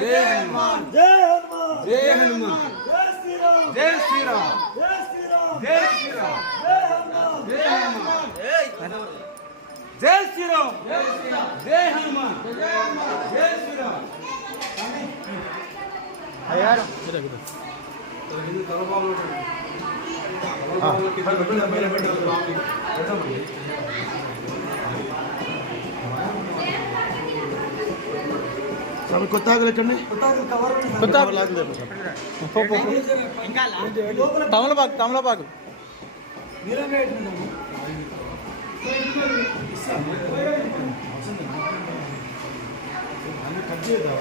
जय हनुमान जय हनुमान जय हनुमान जय श्री राम जय श्री राम जय श्री राम जय हनुमान जय हनुमान जय श्री राम जय हनुमान जय श्री राम यार స్వామి కొత్త ఆకులు ఎక్కండి కొత్త ఆకులు తమలపాకు తమలపాకు కట్ చేద్దాం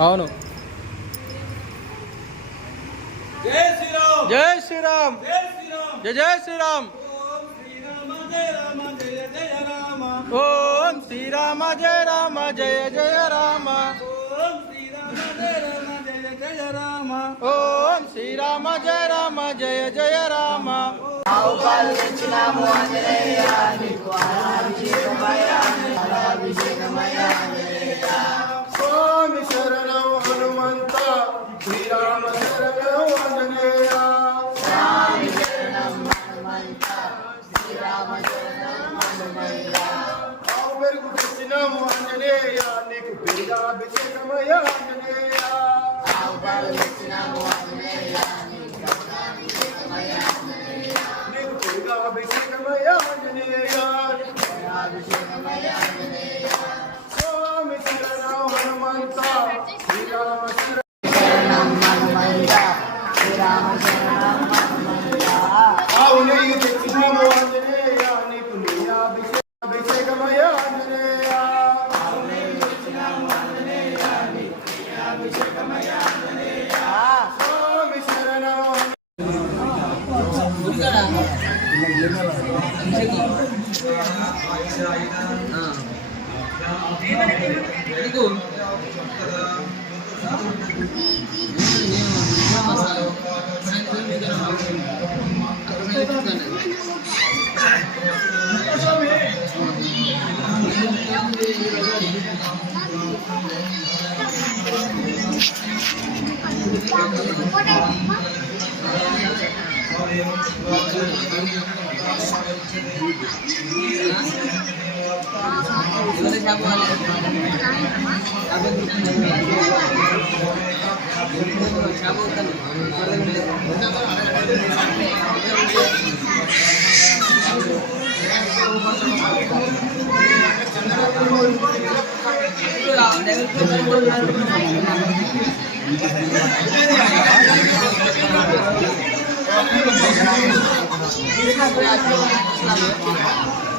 అవును जय श्री राम जय श्री राम जय श्री राम जय जय श्री राम ओम श्री राम जय राम जय जय राम ओम श्री राम जय राम जय जय राम स्वामी शरणं हनुमंत श्रीराम शरणं आंजनेय स्वामी शरणं हनुमंत श्रीराम शरणं आंजनेय आवेरु कृष्णं आंजनेय नीकु पेराभिषेकमय आंजनेय आवेरु कृष्णं आंजनेय नीकु पेराभिषेकमय आंजनेय नीकु पेराभिषेकमय आंजनेय पेराभिषेकमय आंजनेय स्वामी शरणं हनुमंत श्रीराम शरणं हनुमंत श्रीराम शरणं हनुमंत आउनेयु तेचिनामो आंजनेय नीकु अभिषेकमय आंजनेय आउनेयु तेचिनामो आंजनेय नीकु अभिषेकमय आंजनेय स्वामी शरणं Terima kasih.